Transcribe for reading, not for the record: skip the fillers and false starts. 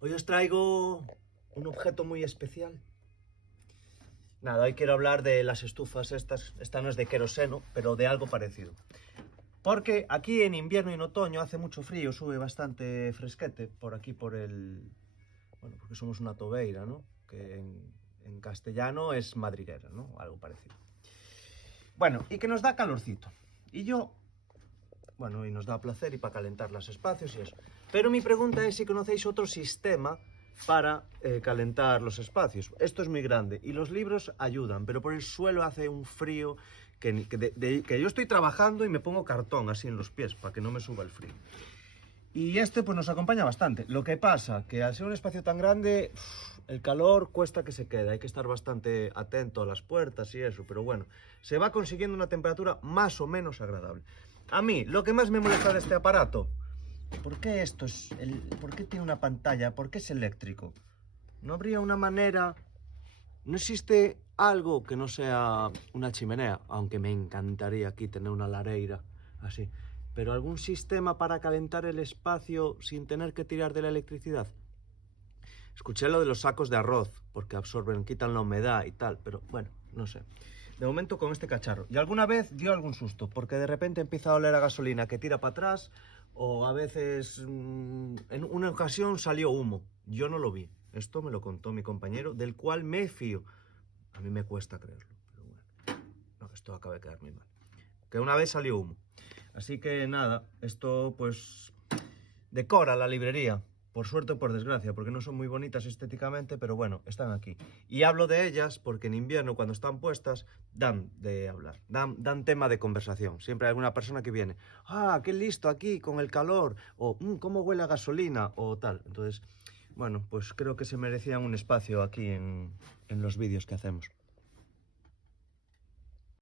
Hoy os traigo un objeto muy especial. Nada, hoy quiero hablar de las estufas estas. Esta no es de queroseno, pero de algo parecido. Porque aquí en invierno y en otoño hace mucho frío, sube bastante fresquete por aquí, por el... Bueno, porque somos una tobeira, ¿no? Que en castellano es madriguera, ¿no? Algo parecido. Bueno, y que nos da calorcito. Y yo... Bueno, y nos da placer y para calentar los espacios y eso. Pero mi pregunta es si conocéis otro sistema para calentar los espacios. Esto es muy grande y los libros ayudan, pero por el suelo hace un frío que yo estoy trabajando y me pongo cartón así en los pies para que no me suba el frío. Y este pues nos acompaña bastante. Lo que pasa que al ser un espacio tan grande, el calor cuesta que se quede. Hay que estar bastante atento a las puertas y eso, pero bueno, se va consiguiendo una temperatura más o menos agradable. A mí, lo que más me molesta de este aparato, ¿por qué por qué tiene una pantalla? ¿Por qué es eléctrico? ¿No habría una manera? ¿No existe algo que no sea una chimenea? Aunque me encantaría aquí tener una lareira así. Pero algún sistema para calentar el espacio sin tener que tirar de la electricidad. Escuché lo de los sacos de arroz, porque absorben, quitan la humedad y tal, pero bueno, no sé. De momento con este cacharro. Y alguna vez dio algún susto, porque de repente empieza a oler a gasolina que tira para atrás, o a veces en una ocasión salió humo. Yo no lo vi. Esto me lo contó mi compañero, del cual me fío. A mí me cuesta creerlo, pero bueno. No, esto acaba de quedar muy mal. Que una vez salió humo. Así que nada, esto pues decora la librería. Por suerte o por desgracia, porque no son muy bonitas estéticamente, pero bueno, están aquí. Y hablo de ellas porque en invierno, cuando están puestas, dan de hablar, dan tema de conversación. Siempre hay alguna persona que viene, ¡ah, qué listo aquí con el calor! O, ¿cómo huele a gasolina! O tal. Entonces, bueno, pues creo que se merecían un espacio aquí en los vídeos que hacemos.